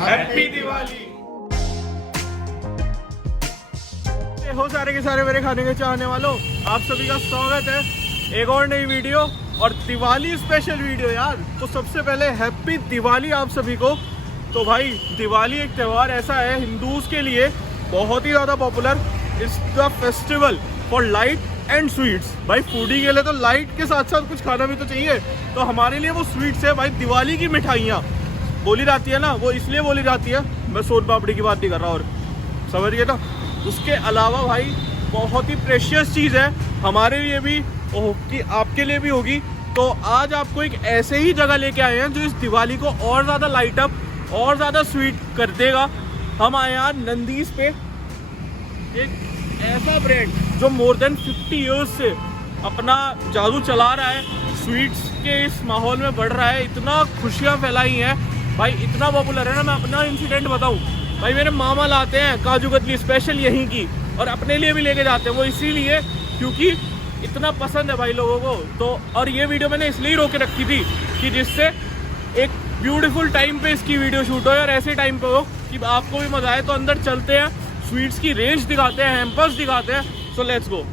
Happy Diwali. हो सारे के सारे मेरे खाने के चाहने वालों, आप सभी का स्वागत है एक और नई वीडियो और दिवाली स्पेशल वीडियो यार। तो सबसे पहले हैप्पी दिवाली आप सभी को। तो भाई दिवाली एक त्यौहार ऐसा है हिंदूज के लिए बहुत ही ज़्यादा popular. It's the festival for light and sweets. भाई फूडी के लिए तो लाइट के साथ साथ कुछ खाना भी तो चाहिए, तो हमारे लिए वो स्वीट्स है भाई। दिवाली की मिठाइयाँ बोली जाती है ना, वो इसलिए बोली जाती है, मैं सोन पापड़ी की बात नहीं कर रहा, और समझ गए ना। उसके अलावा भाई बहुत ही प्रेशियस चीज़ है हमारे लिए भी कि आपके लिए भी होगी। तो आज आपको एक ऐसे ही जगह लेके आए हैं जो इस दिवाली को और ज़्यादा लाइट अप और ज़्यादा स्वीट कर देगा। हम आए हैं नंदीस पे, एक ऐसा ब्रांड जो मोर देन 50 ईयर्स से अपना जादू चला रहा है, स्वीट्स के इस माहौल में बढ़ रहा है, इतना खुशियाँ फैलाई हैं भाई, इतना पॉपुलर है ना। मैं अपना इंसिडेंट बताऊँ भाई, मेरे मामा लाते हैं काजू कतली स्पेशल यहीं की, और अपने लिए भी लेके जाते हैं वो इसीलिए क्योंकि इतना पसंद है भाई लोगों को। तो और ये वीडियो मैंने इसलिए रोके रखी थी कि जिससे एक ब्यूटीफुल टाइम पे इसकी वीडियो शूट हो और ऐसे टाइम पे हो कि आपको भी मजा आए। तो अंदर चलते हैं, स्वीट्स की रेंज दिखाते हैं, हैम्पर्स दिखाते हैं। So let's go.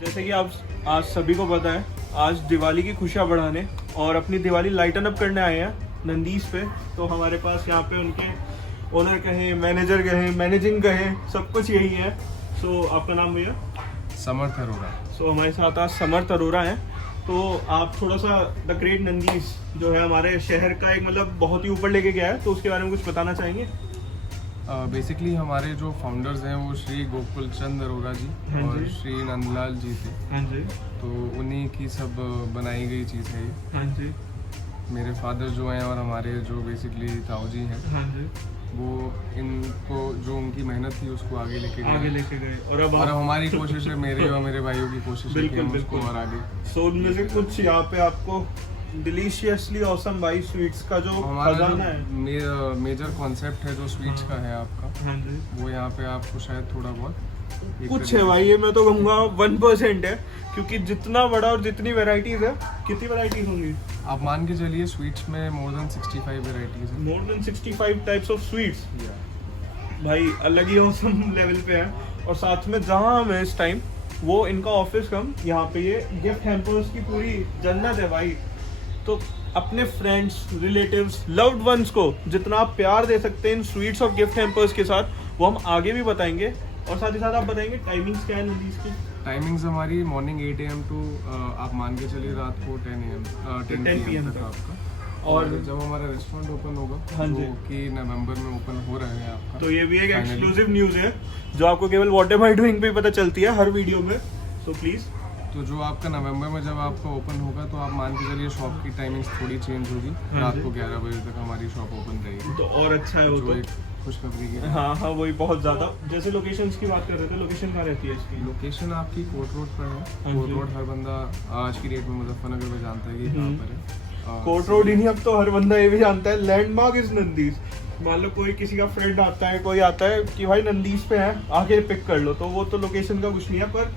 जैसे कि आप आज सभी को पता है, आज दिवाली की खुशियाँ बढ़ाने और अपनी दिवाली लाइटन अप करने आए हैं नंदीस पे। तो हमारे पास यहाँ पे उनके ओनर कहें, मैनेजर कहें, मैनेजिंग कहें, सब कुछ यही है। सो आपका नाम भैया? समर्थ अरोड़ा। सो हमारे साथ आज समर्थ अरोड़ा हैं। तो आप थोड़ा सा द ग्रेट नंदीस जो है हमारे शहर का एक मतलब बहुत ही ऊपर लेके गया है, तो उसके बारे में कुछ बताना चाहेंगे? बेसिकली हमारे जो फाउंडर्स हैं वो श्री गोकुल चंद अरोड़ा जी और श्री नंदलाल जी थे। हाँ जी। तो उन्हीं की सब बनाई गई चीज़ है ये। हाँ जी। मेरे फादर जो हैं और हमारे जो बेसिकली ताऊ जी हैं, हाँ जी, वो इनको जो उनकी मेहनत थी उसको आगे लेके गए। और अब हमारी कोशिश है, मेरे और मेरे भाइयों की कोशिश है कि हम उसको और आगे। सो उनमें से कुछ यहाँ पे आपको डिलीशियसली ऑसम भाई स्वीट्स का जो हमारा खजाना है, मेजर कॉन्सेप्ट है जो स्वीट्स का है आपका, हाँ जी, वो यहाँ पे आपको शायद थोड़ा बहुत कुछ है भाई। ये मैं तो कहूँगा 1% है, क्योंकि जितना बड़ा और जितनी वेराइटीज है, कितनी वेराइटीज होंगी आप मान के चलिए स्वीट्स में मोर देन 65 वेराइटीज है। More than 65 types of sweets भाई, अलग ही ऑसम लेवल पे है। और साथ में जहाँ हम इस टाइम, वो इनका ऑफिस कम, यहाँ पे ये गिफ्ट हैम्पर्स की पूरी जन्नत है भाई। तो अपने फ्रेंड्स, रिलेटिव्स, लव्ड वंस को जितना आप प्यार दे सकते हैं इन स्वीट्स और गिफ्ट हैम्पर्स के साथ, वो हम आगे भी बताएंगे। और साथ ही साथ आप बताएंगे टाइमिंग्स क्या है नंदीस की? टाइमिंग्स हमारी मॉर्निंग 8 AM टू आप मान के चलिए रात को 10 PM तक आपका। और जब हमारा रेस्टोरेंट ओपन होगा, हाँ जी, कि नवंबर में ओपन हो रहा है आपका, तो ये भी एक एक्सक्लूसिव न्यूज़ है जो आपको केवल व्हाट एम आई डूइंग पे पता चलती है हर वीडियो में। सो प्लीज़, तो जो आपका नवंबर में जब आपका ओपन होगा तो आप मान के चलिए शॉप की टाइमिंग्स थोड़ी चेंज होगी। रात को 11 बजे तक हमारी शॉप ओपन रहेगी। तो और अच्छा है वो तो एक खुशखबरी की। हाँ हाँ, वही बहुत ज़्यादा। जैसे लोकेशंस की बात कर रहे थे, लोकेशन कहाँ रहती है इसकी? लोकेशन आपकी कोर्ट रोड पर है। कोर्ट रोड हर बंदा आज की डेट में मुजफ्फरनगर में जानता है कि कहाँ पर है। कोर्ट रोड ही नहीं, अब तो हर बंदा ये भी जानता है लैंडमार्क इज नंदीस। मान लो कोई किसी का फ्रेंड आता है, कोई आता है कि भाई नंदीस पे है, आके पिक कर लो, तो वो तो लोकेशन का कुछ नहीं है। पर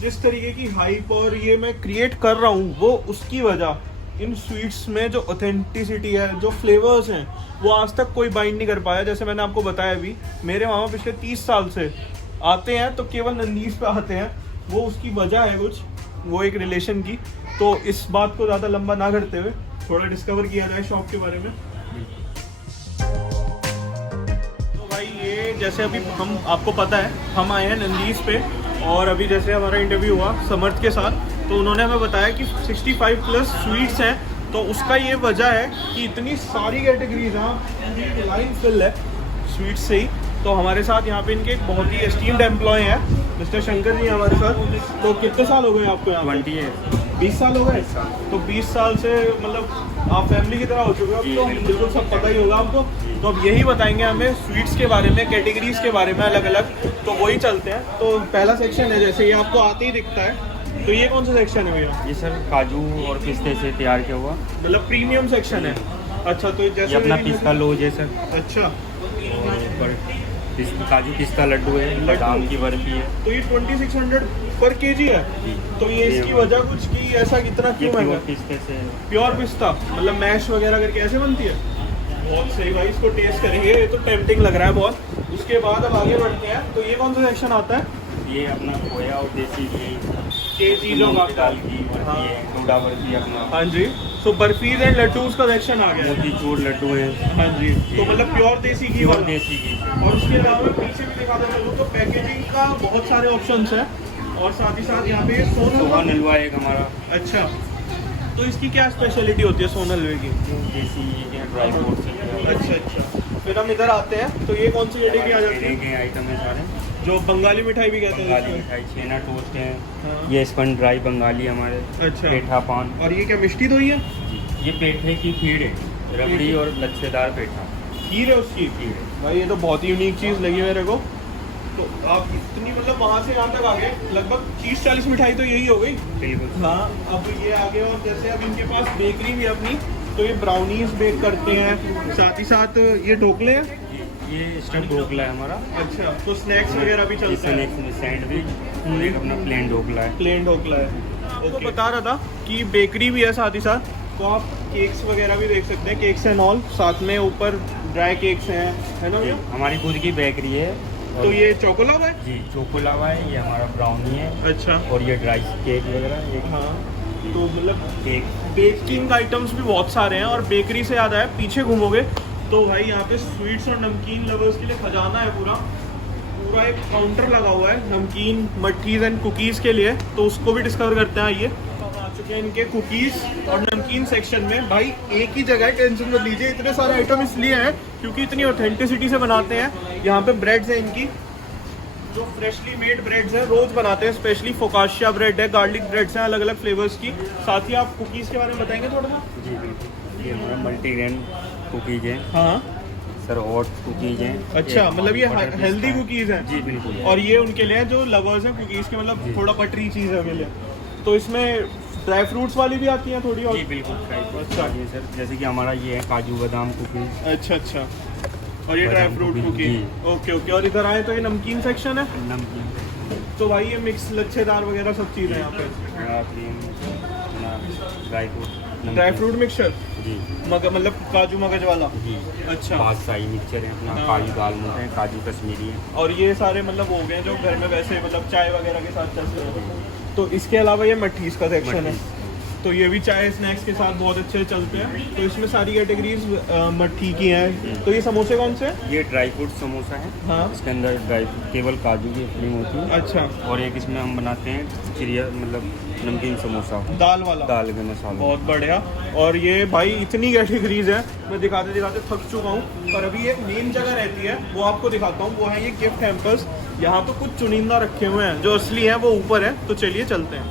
जिस तरीके की हाइप और ये मैं क्रिएट कर रहा हूँ, वो उसकी वजह इन स्वीट्स में जो ऑथेंटिसिटी है, जो फ्लेवर्स हैं, वो आज तक कोई बाइंड नहीं कर पाया। जैसे मैंने आपको बताया अभी, मेरे मामा पिछले 30 साल से आते हैं तो केवल नंदीस पे आते हैं। वो उसकी वजह है कुछ, वो एक रिलेशन की। तो इस बात को ज़्यादा लंबा ना करते हुए थोड़ा डिस्कवर किया जाए शॉप के बारे में। तो भाई ये जैसे अभी हम, आपको पता है हम आए हैं नंदीस पे, और अभी जैसे हमारा इंटरव्यू हुआ समर्थ के साथ, तो उन्होंने हमें बताया कि 65 प्लस स्वीट्स हैं। तो उसका ये वजह है कि इतनी सारी कैटेगरीज हैं, लाइन फिल है स्वीट्स से ही। तो हमारे साथ यहाँ पे इनके एक बहुत ही एस्टीम्ड एम्प्लॉय हैं, मिस्टर शंकर जी हमारे साथ। तो कितने साल हो गए आपको यहाँ? 20 साल हो गए। तो 20 साल से मतलब आप फैमिली की तरह हो चुके हो अब तो, बिल्कुल सब पता ही होगा आपको। तो अब यही बताएंगे हमें स्वीट्स के बारे में, कैटेगरीज के बारे में अलग अलग। तो वही चलते हैं। तो पहला सेक्शन है, जैसे ये आपको आते ही दिखता है, तो ये कौन सा सेक्शन है भैया? ये सर काजू और पिस्ते से तैयार किया हुआ, मतलब प्रीमियम सेक्शन है। अच्छा, तो ये जैसे अपना पिस्ता लोज है सर। अच्छा, और काजू पिस्ता लड्डू है, बादाम की बर्फी है। तो ये 2600 पर केजी है। जी। तो ये इसकी वजह कुछ की ऐसा कितना ये क्यों महंगा? प्योर पिस्ते से है। प्योर पिस्ता मतलब मैश वगैरह करके ऐसे बनती है। बहुत सही भाई, इसको टेस्ट करेंगे, ये तो टेम्पटिंग लग रहा है बहुत। उसके बाद अब आगे बढ़ते हैं। तो ये कौन सा सेक्शन आता है? ये अपना खोया और देसी घी के चीज़ों का दाल की बर्फी है, डोडा बर्फी अपना, हाँ जी। सो बर्फीज एंड लड्डूज का सेक्शन आ गया है। मोतीचूर लड्डू है, हाँ जी, तो मतलब प्योर देसी घी प्योर वाला। देसी घी। और उसके अलावा मैं पीछे भी दिखाता चलूँ तो पैकेजिंग का बहुत सारे ऑप्शंस हैं। और साथ ही साथ यहाँ पे सोन सोहन हलवा। हलवा एक हमारा अच्छा, तो इसकी क्या स्पेशलिटी होती है सोन हलवे की? देसी ड्राई फ्रूट से। अच्छा अच्छा, फिर हम इधर आते हैं। तो ये कौन सी कैटेगरी आ जाती है? के आइटम है सारे, जो बंगाली मिठाई भी कहते हैं बंगाली जिसको। मिठाई, छेना टोस्ट है, हाँ। ये स्पन ड्राई बंगाली हमारे, अच्छा। पेठा पान। और ये क्या मिष्टी दही है? ये पेठे की खीर है, रबड़ी और लच्छेदार पेठा खीर है उसकी? खीर है। भाई ये तो बहुत ही यूनिक चीज़ लगी मेरे को। तो आप इतनी मतलब वहाँ से यहाँ तक आ गए, लगभग 30-40 मिठाई तो यही हो गई। बिल्कुल। हाँ, अब ये आगे और जैसे अब इनके पास बेकरी भी है अपनी, तो ये ब्राउनीज बेक करते हैं, साथ ही साथ ये ढोकले हैं। ये स्टफ ढोकला है हमारा। अच्छा, तो स्नैक्स वगैरह भी चलते हैं? स्नैक्स में सैंडविच और एक अपना प्लेन ढोकला है। प्लेन ढोकला है। तो बता रहा था कि बेकरी भी है साथ ही साथ, तो आप केक्स वगैरह भी देख सकते हैं, केक्स एंड ऑल। साथ में ऊपर ड्राई केक्स हैं, है ना भैया? हमारी खुद की बेकरी है। तो ये चोकोलावा है? जी, चोकोलावा है, ये हमारा ब्राउनी है। अच्छा। और ये ड्राई केक वगैरह एक हाँ, तो मतलब केक। बेकिंग आइटम्स भी बहुत सारे हैं। और बेकरी से याद आया, पीछे घूमोगे तो भाई यहाँ पे स्वीट्स और नमकीन लवर्स के लिए खजाना है पूरा। पूरा एक काउंटर लगा हुआ है नमकीन, मट्ठीज एंड कुकीज़ के लिए, तो उसको भी डिस्कवर करते हैं। आइए, हम आ चुके हैं इनके कुकीज़ और नमकीन सेक्शन में। भाई एक ही जगह है, टेंशन मत लीजिए। इतने सारे आइटम इसलिए हैं क्योंकि इतनी ऑथेंटिसिटी से बनाते हैं। यहाँ पे ब्रेड्स हैं इनकी, जो फ्रेशली मेड ब्रेड्स हैं, रोज बनाते हैं। स्पेशली फोकाशिया ब्रेड है, गार्लिक ब्रेड्स हैं अलग अलग फ्लेवर्स की। साथ ही आप कुकीज़ के बारे में बताएंगे थोड़ा सा? जी बिल्कुल, ये हमारा मल्टीग्रेन कुकीज है हाँ। सर, ओट्स कुकीज हैं। अच्छा, मतलब ये बटर पिस्ता हेल्दी है। कुकीज़ हैं? जी बिल्कुल। और ये उनके लिए जो लवर्स हैं कुकीज़ के, मतलब जी। थोड़ा बटरी चीज़ है उनके लिए। तो इसमें ड्राई फ्रूट्स वाली भी आती हैं थोड़ी? और जी बिल्कुल, ड्राई फ्रूट्स अच्छा। वाली है सर, जैसे कि हमारा ये है काजू बादाम कुकीज। अच्छा अच्छा, और ये ड्राई बादाम फ्रूट कुकीज़, कुकी। जी। Okay okay. और इधर आए तो ये नमकीन सेक्शन है। नमकीन, तो भाई ये मिक्स लच्छेदार वगैरह सब चीज़ें यहाँ पे। Cream, dry fruit, dry fruit mixture, जी मतलब काजू मगज वाला। जी। अच्छा। बादशाही मिक्सचर है अपना, हाँ। काजू दाल मोटे हैं, काजू कश्मीरी है। और ये सारे मतलब हो गए जो घर में वैसे मतलब चाय वगैरह के साथ चलते हैं। तो इसके अलावा ये मट्ठीस का सेक्शन है, तो ये भी चाय स्नैक्स के साथ बहुत अच्छे चलते हैं। तो इसमें सारी कैटेगरीज मट्ठी की हैं। तो ये समोसे कौन से हैं? ये ड्राई फ्रूट समोसा है। हाँ। इसके अंदर ड्राई केवल काजू की फिलिंग होती है। अच्छा। और एक इसमें हम बनाते हैं चिड़िया, मतलब नमकीन समोसा, दाल वाला? दाल के मसाला। बहुत बढ़िया। और ये भाई इतनी कैटेगरीज है, मैं दिखाते दिखाते थक चुका हूँ। पर अभी एक मेन जगह रहती है, वो आपको दिखाता हूँ। वो है ये गिफ्ट हैम्पर्स। यहाँ तो कुछ चुनिंदा रखे हुए हैं, जो असली हैं वो ऊपर है। तो चलिए चलते हैं।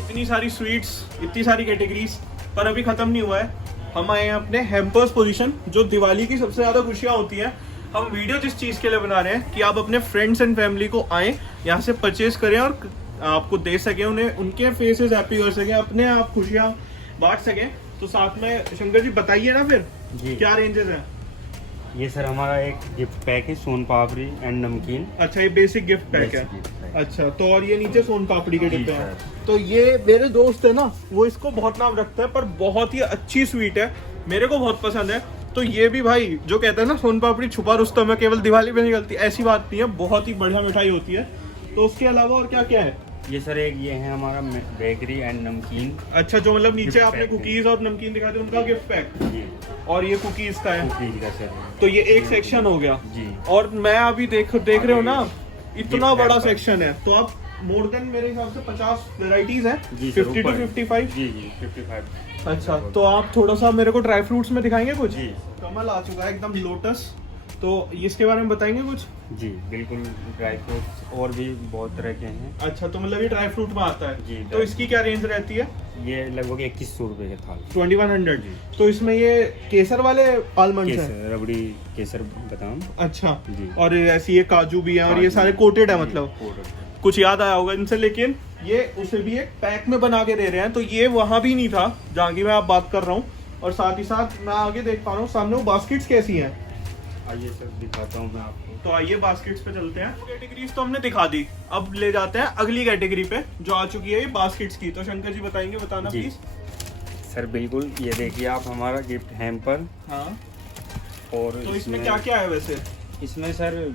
इतनी सारी स्वीट्स, इतनी सारी कैटेगरीज, पर अभी ख़त्म नहीं हुआ है। हम आए हैं अपने हैम्पर्स पोजीशन, जो दिवाली की सबसे ज़्यादा खुशियाँ होती हैं। हम वीडियो जिस चीज़ के लिए बना रहे हैं कि आप अपने फ्रेंड्स एंड फैमिली को आएँ, यहाँ से परचेज करें और आपको दे सकें, उन्हें उनके फेसेस हैप्पी कर सकें, अपने आप खुशियाँ बांट सकें। तो साथ में शंकर जी बताइए ना फिर जी। क्या रेंजेस हैं? ये सर हमारा एक गिफ्ट पैक है, सोन पापड़ी एंड नमकीन। अच्छा, ये बेसिक गिफ्ट पैक है। Basic gift pack। अच्छा, तो और ये नीचे सोन पापड़ी के जी डिब्बे हैं। सर। तो ये मेरे दोस्त है ना, वो इसको बहुत नाम रखता है, पर बहुत ही अच्छी स्वीट है, मेरे को बहुत पसंद है। तो ये भी भाई जो कहता है ना सोन पापड़ी छुपा रुस्तम है, केवल दिवाली में निकलती, ऐसी बात नहीं है, बहुत ही बढ़िया मिठाई होती है। तो उसके अलावा और क्या क्या है? ये सर एक ये है हमारा बेकरी एंड नमकीन। अच्छा, जो मतलब नीचे Gift आपने pack है। कुकीज और नमकीन दिखाए थे, उनका गिफ्ट पैक। जी, और ये कुकीज का है। कुकीज का सर। तो ये एक सेक्शन हो गया। जी। और मैं अभी देख रहे हो ना, इतना Gift बड़ा pack। सेक्शन है। तो आप मोर देन मेरे हिसाब से 50 वेराइटीज है, जी सर, 50 to ऊपर। 55। जी जी 55। अच्छा, तो आप थोड़ा सा मेरे को ड्राई फ्रूट्स में दिखाएंगे कुछ? जी। कमल आ चुका है एकदम लोटस। तो इसके बारे में बताएंगे कुछ? जी बिल्कुल, ड्राई फ्रूट्स और भी बहुत तरह के हैं। अच्छा, तो मतलब ये ड्राई फ्रूट में आता है जी, तो इसकी क्या रेंज रहती है? ये लगभग 2100 रुपये के थाल। 2100। तो इसमें ये केसर वाले आलमंड्स हैं? केसर, रबड़ी, केसर, बादाम। अच्छा जी। और ऐसे ये काजू भी हैं और ये सारे कोटेड है, मतलब कुछ याद आया होगा इनसे। लेकिन ये उसे भी एक पैक में बना के दे रहे हैं, तो ये वहां भी नहीं था जहाँ की मैं आप बात कर रहा हूँ। और साथ ही साथ मैं आगे देख पा रहा हूँ सामने वो बास्केट्स कैसी हैं। आइए सर दिखाता हूँ मैं आपको। तो आइए बास्केट्स पे चलते हैं। कैटेगरीज तो हमने दिखा दी, अब ले जाते हैं अगली कैटेगरी पे जो आ चुकी है ये बास्केट्स की। तो शंकर जी बताएंगे, बताना जी। प्लीज। सर बिल्कुल, ये देखिए आप हमारा गिफ्ट हैम्पर। हाँ, और तो इसमें क्या क्या है वैसे? इसमें सर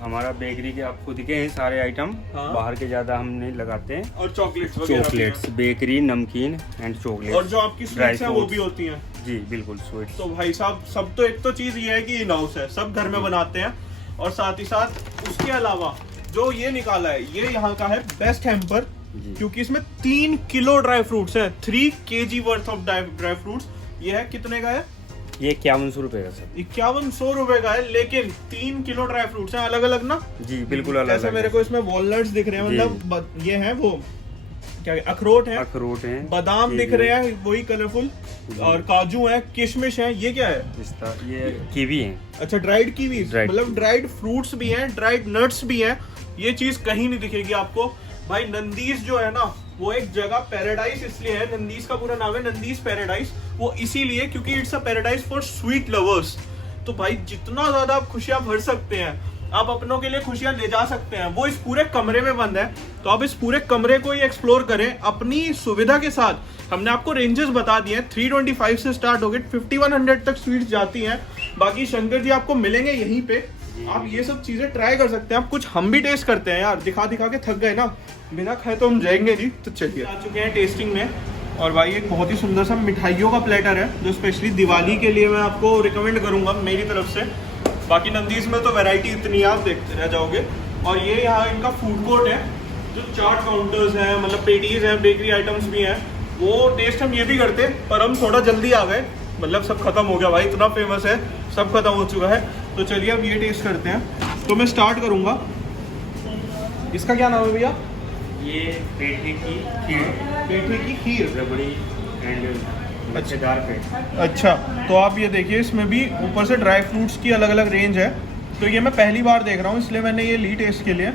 हमारा बेकरी के आपको दिखे हैं सारे आइटम। हाँ। बाहर के ज़्यादा हम नहीं लगाते हैं। और चॉकलेट्स वगैरह भी चॉकलेट्स, हैं। बेकरी, नमकीन एंड चॉकलेट। और जो आपकी स्वीट्स हैं वो भी होती हैं? जी बिल्कुल, स्वीट्स। तो भाई साहब सब तो, एक तो चीज ये है कि इन हाउस है, सब घर में बनाते हैं। और साथ ही साथ उसके अलावा जो ये निकाला है ये यहाँ का है बेस्ट हैम्पर, क्योंकि इसमें 3 किलो ड्राई फ्रूट्स है, 3 kg worth of dry fruits. ये है कितने का है? ये 5100 रुपये का सर। 5100 रुपए का है, लेकिन 3 किलो ड्राई फ्रूट्स हैं, अलग अलग ना? जी बिल्कुल अलग। जैसे मेरे को इसमें वॉलनट्स दिख रहे हैं, मतलब ये है वो क्या, अखरोट है, अखरोट हैं, बादाम दिख रहे हैं वही कलरफुल, और काजू है, किशमिश है। ये क्या है? पिस्ता, ये कीवी है। अच्छा, ड्राइड कीवीज, मतलब ड्राइड फ्रूट्स भी हैं, ड्राइड नट्स भी हैं। ये चीज कहीं नहीं दिखेगी आपको भाई। नंदीस जो है ना, वो एक जगह पैराडाइज इसलिए है, नंदीस का पूरा नाम है नंदीस पैराडाइज, वो इसीलिए क्योंकि it's a paradise for sweet lovers. तो भाई जितना ज्यादा आप खुशियां भर सकते हैं, आप अपनों के लिए खुशियां ले जा सकते हैं। वो इस पूरे कमरे में बंद है, तो आप इस पूरे कमरे को ही एक्सप्लोर करें अपनी सुविधा के साथ। हमने आपको रेंजेस बता दिए हैं, 325 से स्टार्ट होकर 5100 तक स्वीट्स जाती हैं। बाकी शंकर जी आपको मिलेंगे यहीं पे, आप ये सब चीजें ट्राई कर सकते हैं। आप कुछ हम भी टेस्ट करते हैं यार, दिखा दिखा के थक गए ना, बिना खाए तो हम जाएंगे नहीं। तो चलिए, आ चुके हैं टेस्टिंग में। और भाई एक बहुत ही सुंदर सा मिठाइयों का प्लेटर है जो स्पेशली दिवाली के लिए मैं आपको रिकमेंड करूंगा मेरी तरफ से। बाकी नंदीस में तो वैरायटी इतनी है, आप देखते रह जाओगे। और ये यहाँ इनका फूड कोर्ट है, जो चाट काउंटर्स हैं, मतलब पेटीज हैं, बेकरी आइटम्स भी हैं। वो टेस्ट हम ये भी करते, पर हम थोड़ा जल्दी आ गए, मतलब सब खत्म हो गया भाई, इतना फेमस है, सब खत्म हो चुका है। तो चलिए अब ये टेस्ट करते हैं। तो मैं स्टार्ट करूँगा। इसका क्या नाम है भैया? ये पेठे की खीर। पेठे की खीर, रबड़ी एंड मच्छेदार पेट। अच्छा, तो आप ये देखिए, इसमें भी ऊपर से ड्राई फ्रूट्स की अलग अलग रेंज है। तो ये मैं पहली बार देख रहा हूँ, इसलिए मैंने ये ली टेस्ट के लिए।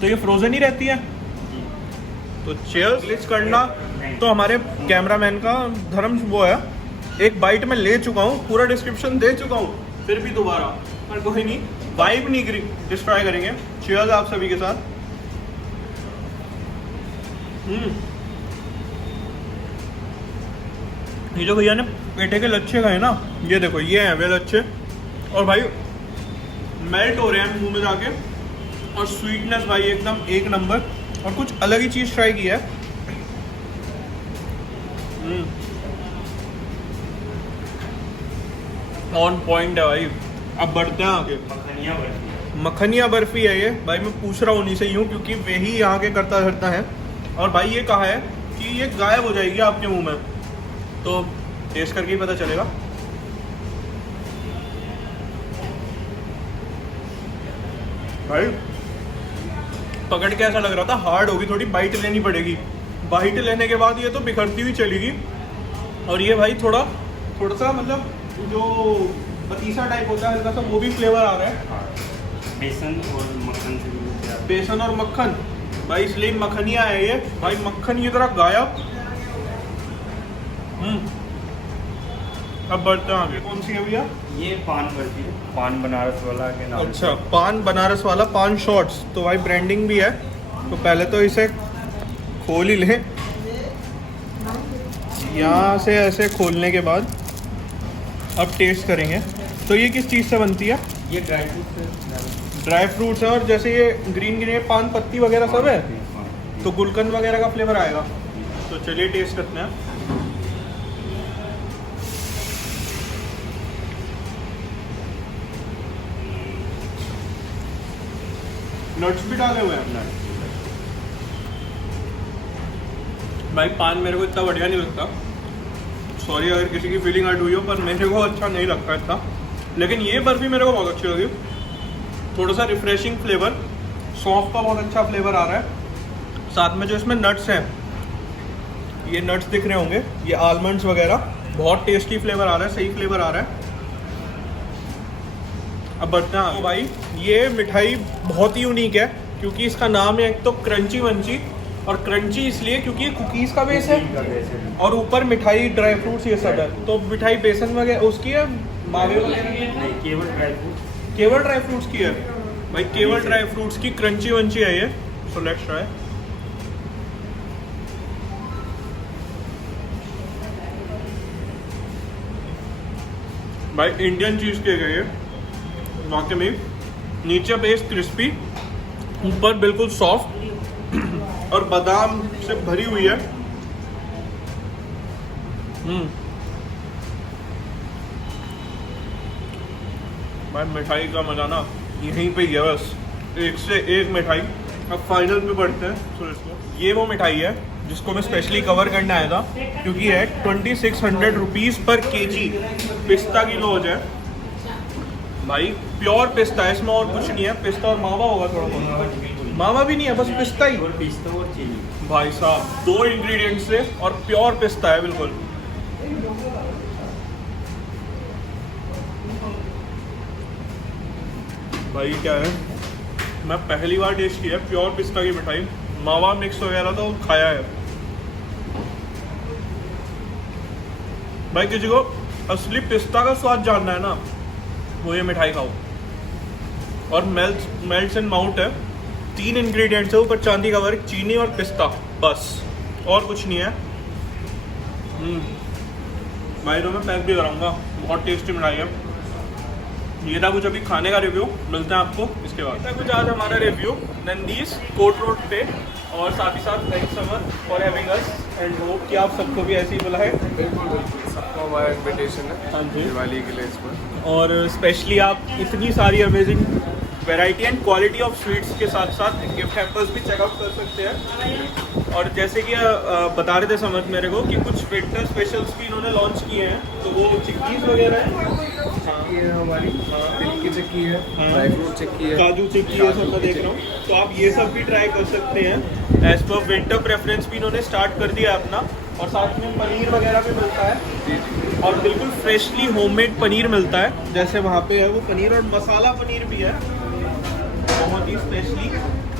तो ये फ्रोजन ही रहती है। तो चीयर्स। ग्लिच करना तो हमारे कैमरामैन का धर्म वो है। एक बाइट में ले चुका हूँ, पूरा डिस्क्रिप्शन दे चुका हूँ, फिर भी दोबारा, पर कोई नहीं, वाइब नहीं डिस्ट्रॉय करेंगे। चीयर्स आप सभी के साथ। ये जो भैया ने पेठे के लच्छे खाए ना, ये देखो, ये हैं वे लच्छे। और भाई मेल्ट हो रहे हैं मुंह में जाके, और स्वीटनेस भाई एकदम एक नंबर। और कुछ अलग ही चीज़ ट्राई की है। ऑन पॉइंट है भाई। अब बढ़ते हैं आगे। मखनिया बर्फी है ये भाई, मैं पूछ रहा हूँ उन्हीं से यूँ, क्योंकि वही यहाँ के करता धरता है। और भाई ये कहा है कि ये गायब हो जाएगी आपके मुंह में, तो टेस्ट करके ही पता चलेगा। भाई पकड़ के ऐसा लग रहा था हार्ड होगी, थोड़ी बाइट लेनी पड़ेगी। बाइट लेने के बाद ये तो बिखरती हुई चलेगी। और ये भाई थोड़ा सा मतलब जो पतीसा टाइप होता है हल्का सा, वो भी फ्लेवर आ रहा है। बेसन और मक्खन से। बेसन और मक्खन भाई, इसलिए मखनिया है ये भाई। मक्खन ये तरह गायब। अब बढ़ते हैं आगे। कौन सी है भैया? ये पान बर्फी, पान बनारस वाला के नाम। अच्छा, पान बनारस वाला, पान शॉट्स। तो भाई ब्रांडिंग भी है। तो पहले तो इसे खोल ही ले, यहाँ से ऐसे खोलने के बाद अब टेस्ट करेंगे। तो ये किस चीज़ से बनती है? ये ड्राई फ्रूट। ड्राई फ्रूट्स है, और जैसे ये ग्रीन ग्रीन पान पत्ती वगैरह सब है, तो गुलकंद वगैरह का फ्लेवर आएगा। तो चलिए टेस्ट करते हैं। नट्स भी डाले हुए हैं भाई। पान मेरे को इतना बढ़िया नहीं लगता, सॉरी अगर किसी की फीलिंग हर्ट हुई हो, पर मेरे को अच्छा नहीं लगता इतना। लेकिन ये बर्फी मेरे को बहुत अच्छी लगी, थोड़ा सा रिफ्रेशिंग फ्लेवर, सौंफ का बहुत अच्छा फ्लेवर आ रहा है। साथ में जो इसमें नट्स हैं, ये नट्स दिख रहे होंगे, ये आलमंड्स वगैरह, बहुत टेस्टी फ्लेवर आ रहा है, सही फ्लेवर आ रहा है। अब बता भाई, ये मिठाई बहुत ही यूनिक है क्योंकि इसका नाम है एक तो क्रंची वंची, और क्रंची इसलिए क्योंकि ये कुकीज़ का बेस है और ऊपर मिठाई ड्राई फ्रूट्स ये सब है। तो मिठाई बेसन वगैरह उसकी है, मावे वगैरह नहीं, केवल ड्राई फ्रूट। केवल ड्राई फ्रूट्स की है भाई, केवल ड्राई फ्रूट्स की क्रंची वंची है ये। So let's try. भाई इंडियन चीज़ केक है ये, वाकई में। नीचे बेस क्रिस्पी, ऊपर बिल्कुल सॉफ्ट और बादाम से भरी हुई है। भाई मिठाई का मजा ना यहीं पे ही है, बस एक से एक मिठाई। अब फाइनल पे बढ़ते हैं। तो इसको, ये वो मिठाई है जिसको मैं स्पेशली कवर करने आया था क्योंकि है 2600 रुपीज़ पर केजी पिस्ता की लॉज है भाई। प्योर पिस्ता है इसमें, और कुछ नहीं है। पिस्ता और मावा होगा थोड़ा बहुत, मावा भी नहीं है, बस पिस्ता ही। और पिस्ता और चीनी भाई साहब 2 इंग्रेडिएंट्स से, और प्योर पिस्ता है बिल्कुल। भाई क्या है, मैं पहली बार टेस्ट किया है प्योर पिस्ता की मिठाई। मावा मिक्स वगैरह तो खाया है भाई। किसी को असली पिस्ता का स्वाद जानना है ना, वो ये मिठाई खाओ। और मेल्ट्स इन माउथ है। 3 इंग्रेडिएंट्स है, ऊपर चांदी का वर्क, चीनी और पिस्ता, बस और कुछ नहीं है। भाई तो मैं पैक भी कराऊंगा, बहुत टेस्टी मिठाई है। ये था कुछ अभी खाने का रिव्यू, मिलते हैं आपको इसके बाद। था कुछ आज हमारा रिव्यू नंदीस कोट रोड पे, और साथ ही साथ thanks summer for having us, and hope कि आप सबको भी ऐसे ही बुलाए। बिल्कुल बिल्कुल, सबको हमारा इन्विटेशन है हाँ जी, दिवाली के लिए इस पर। और स्पेशली आप इतनी सारी amazing variety and quality of sweets के साथ साथ गिफ्ट हैम्पर्स भी चेकआउट कर सकते हैं। और जैसे कि बता रहे थे समझ मेरे को कि कुछ विंटर स्पेशल्स भी इन्होंने लॉन्च किए हैं, तो वो चिक्कीज वगैरह है, चिक्की है हमारी, तिल की चिक्की है, ड्राई फ्रूट चिक्की है, काजू चिक्की है, सब मैं देख रहा हूँ। तो आप ये सब भी ट्राई कर सकते हैं। एज पर विंटर प्रेफरेंस भी इन्होंने स्टार्ट कर दिया अपना, और साथ में पनीर वगैरह भी मिलता है, और बिल्कुल फ्रेशली होममेड पनीर मिलता है। जैसे वहाँ पे है वो पनीर, और मसाला पनीर भी है बहुत ही स्पेशली।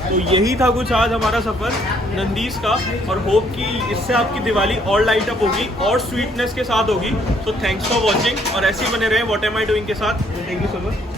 तो यही था कुछ आज हमारा सफ़र नंदीस का, और होप कि इससे आपकी दिवाली और लाइट अप होगी और स्वीटनेस के साथ होगी। तो थैंक्स फॉर वॉचिंग, और ऐसे ही बने रहे व्हाट एम आई डूइंग के साथ। Thank you so much.